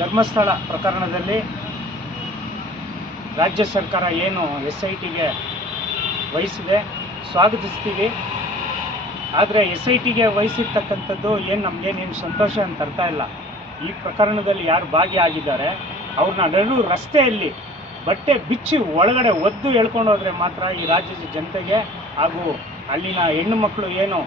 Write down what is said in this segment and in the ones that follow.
ಧರ್ಮಸ್ಥಳ ಪ್ರಕರಣದಲ್ಲಿ ರಾಜ್ಯ ಸರ್ಕಾರ ಏನು ಎಸ್ ಐ ಟಿಗೆ ವಹಿಸಿದೆ, ಸ್ವಾಗತಿಸ್ತೀವಿ. ಆದರೆ ಎಸ್ ಐ ಟಿಗೆ ವಹಿಸಿರ್ತಕ್ಕಂಥದ್ದು ಏನು ನಮಗೇನೇನು ಸಂತೋಷ ಅಂತ ಅರ್ಥ ಇಲ್ಲ. ಈ ಪ್ರಕರಣದಲ್ಲಿ ಯಾರು ಭಾಗಿಯಾಗಿದ್ದಾರೆ, ಅವ್ರನ್ನ ನಡು ರಸ್ತೆಯಲ್ಲಿ ಬಟ್ಟೆ ಬಿಚ್ಚಿ ಒಳಗಡೆ ಒದ್ದು ಹೇಳ್ಕೊಂಡು ಹೋದರೆ ಮಾತ್ರ ಈ ರಾಜ್ಯದ ಜನತೆಗೆ ಹಾಗೂ ಅಲ್ಲಿನ ಹೆಣ್ಣು ಮಕ್ಕಳು ಏನು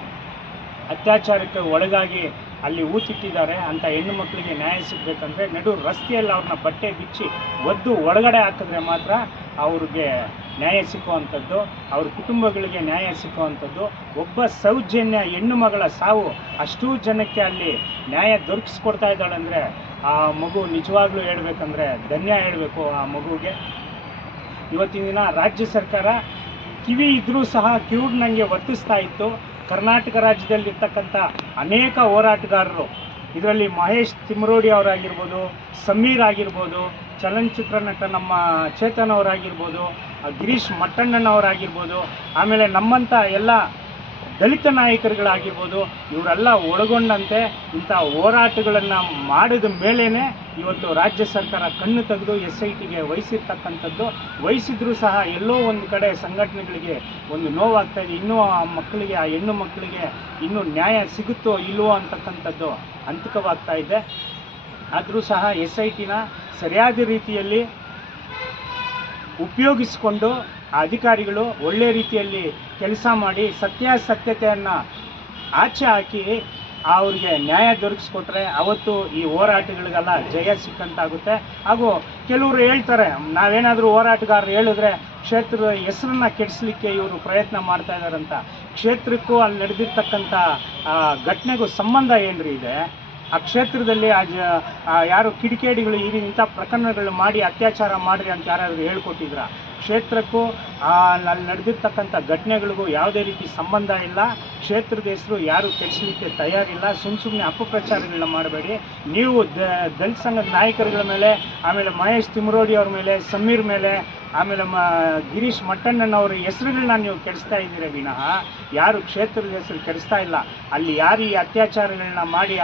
ಅತ್ಯಾಚಾರಕ್ಕೆ ಒಳಗಾಗಿ ಅಲ್ಲಿ ಊತಿಟ್ಟಿದ್ದಾರೆ ಅಂತ ಹೆಣ್ಣು ಮಕ್ಕಳಿಗೆ ನ್ಯಾಯ ಸಿಗಬೇಕಂದ್ರೆ ನಡು ರಸ್ತೆಯಲ್ಲಿ ಅವ್ರನ್ನ ಬಟ್ಟೆ ಬಿಚ್ಚಿ ಒದ್ದು ಒಳಗಡೆ ಹಾಕಿದ್ರೆ ಮಾತ್ರ ಅವ್ರಿಗೆ ನ್ಯಾಯ ಸಿಕ್ಕುವಂಥದ್ದು, ಅವ್ರ ಕುಟುಂಬಗಳಿಗೆ ನ್ಯಾಯ ಸಿಕ್ಕುವಂಥದ್ದು. ಒಬ್ಬ ಸೌಜನ್ಯ ಹೆಣ್ಣು ಮಗಳ ಸಾವು ಅಷ್ಟೂ ಜನಕ್ಕೆ ಅಲ್ಲಿ ನ್ಯಾಯ ದೊರಕಿಸ್ಕೊಡ್ತಾ ಇದ್ದಾಳೆ ಅಂದರೆ ಆ ಮಗು ನಿಜವಾಗ್ಲೂ ಹೇಳ್ಬೇಕಂದ್ರೆ ಧನ್ಯ ಹೇಳಬೇಕು ಆ ಮಗುಗೆ. ಇವತ್ತಿನ ದಿನ ರಾಜ್ಯ ಸರ್ಕಾರ ಕಿವಿ ಇದ್ದರೂ ಸಹ ಕಿವುಡ್ನಂಗೆ ವರ್ತಿಸ್ತಾ ಇತ್ತು. ಕರ್ನಾಟಕ ರಾಜ್ಯದಲ್ಲಿರ್ತಕ್ಕಂಥ ಅನೇಕ ಹೋರಾಟಗಾರರು. ಇದರಲ್ಲಿ ಮಹೇಶ್ ತಿಮ್ರೋಡಿ ಅವರಾಗಿರ್ಬೋದು, ಸಮೀರ್ ಆಗಿರ್ಬೋದು, ಚಲನಚಿತ್ರ ನಟ ನಮ್ಮ ಚೇತನ್ ಅವರಾಗಿರ್ಬೋದು ಗಿರೀಶ್ ಮಟ್ಟಣ್ಣನವರಾಗಿರ್ಬೋದು, ಆಮೇಲೆ ನಮ್ಮಂಥ ಎಲ್ಲ ದಲಿತ ನಾಯಕರುಗಳಾಗಿರ್ಬೋದು, ಇವರೆಲ್ಲ ಒಳಗೊಂಡಂತೆ ಇಂಥ ಹೋರಾಟಗಳನ್ನು ಮಾಡಿದ ಮೇಲೇ ಇವತ್ತು ರಾಜ್ಯ ಸರ್ಕಾರ ಕಣ್ಣು ತೆಗೆದು ಎಸ್ ಐ ಟಿಗೆ ವಹಿಸಿರ್ತಕ್ಕಂಥದ್ದು. ವಹಿಸಿದ್ರೂ ಸಹ ಎಲ್ಲೋ ಒಂದು ಕಡೆ ಸಂಘಟನೆಗಳಿಗೆ ಒಂದು ನೋವಾಗ್ತಾ ಇದೆ. ಇನ್ನೂ ಆ ಮಕ್ಕಳಿಗೆ, ಆ ಹೆಣ್ಣು ಮಕ್ಕಳಿಗೆ ಇನ್ನೂ ನ್ಯಾಯ ಸಿಗುತ್ತೋ ಇಲ್ವೋ ಅಂತಕ್ಕಂಥದ್ದು ಅಂತಿಕವಾಗ್ತಾ ಇದೆ. ಆದರೂ ಸಹ ಎಸ್ ಐ ಟಿನ ಸರಿಯಾದ ರೀತಿಯಲ್ಲಿ ಉಪಯೋಗಿಸಿಕೊಂಡು ಅಧಿಕಾರಿಗಳು ಒಳ್ಳೆ ರೀತಿಯಲ್ಲಿ ಕೆಲಸ ಮಾಡಿ ಸತ್ಯಾಸತ್ಯತೆಯನ್ನು ಆಚೆ ಹಾಕಿ ಅವ್ರಿಗೆ ನ್ಯಾಯ ದೊರಕಿಸ್ಕೊಟ್ರೆ ಅವತ್ತು ಈ ಹೋರಾಟಗಳಿಗೆಲ್ಲ ಜಯ ಸಿಕ್ಕಂತಾಗುತ್ತೆ. ಹಾಗೂ ಕೆಲವರು ಹೇಳ್ತಾರೆ, ನಾವೇನಾದರೂ ಹೋರಾಟಗಾರರು ಹೇಳಿದ್ರೆ ಕ್ಷೇತ್ರದ ಹೆಸರನ್ನ ಕೆಡಿಸ್ಲಿಕ್ಕೆ ಇವರು ಪ್ರಯತ್ನ ಮಾಡ್ತಾ ಇದ್ದಾರಂತ ಕ್ಷೇತ್ರಕ್ಕೂ ಅಲ್ಲಿ ನಡೆದಿರ್ತಕ್ಕಂಥ ಘಟನೆಗೂ ಸಂಬಂಧ ಏನ್ರಿ ಇದೆ? ಆ ಕ್ಷೇತ್ರದಲ್ಲಿ ಆ ಜ ಯಾರು ಕಿಡಿಕೇಡಿಗಳು ಈ ಇಂಥ ಪ್ರಕರಣಗಳು ಮಾಡಿ ಅತ್ಯಾಚಾರ ಮಾಡಿರಿ ಅಂತ ಯಾರಾದರೂ ಹೇಳ್ಕೊಟ್ಟಿದ್ರ? ಕ್ಷೇತ್ರಕ್ಕೂ ಅಲ್ಲಿ ನಡೆದಿರ್ತಕ್ಕಂಥ ಘಟನೆಗಳಿಗೂ ಯಾವುದೇ ರೀತಿ ಸಂಬಂಧ ಇಲ್ಲ. ಕ್ಷೇತ್ರದ ಹೆಸರು ಯಾರು ಕೆಡಿಸ್ಲಿಕ್ಕೆ ತಯಾರಿಲ್ಲ. ಸುಮ್ಮ ಸುಮ್ಮನೆ ಅಪಪ್ರಚಾರಗಳನ್ನ ಮಾಡಬೇಡಿ. ನೀವು ದಲಿತ ಸಂಘದ ನಾಯಕರುಗಳ ಮೇಲೆ, ಆಮೇಲೆ ಮಹೇಶ್ ತಿಮ್ರೋಡಿ ಅವ್ರ ಮೇಲೆ, ಸಮೀರ್ ಮೇಲೆ, ಆಮೇಲೆ ಮ, ಗಿರೀಶ್ ಮಟ್ಟಣ್ಣನವ್ರ ಹೆಸರುಗಳನ್ನ ನೀವು ಕೆಡಿಸ್ತಾ ಇದ್ದೀರ ವಿನಃ? ಯಾರು ಕ್ಷೇತ್ರದ ಹೆಸರು ಕೆಡಿಸ್ತಾ ಇಲ್ಲ. ಅಲ್ಲಿ ಯಾರು ಈ ಅತ್ಯಾಚಾರಗಳನ್ನ ಮಾಡಿ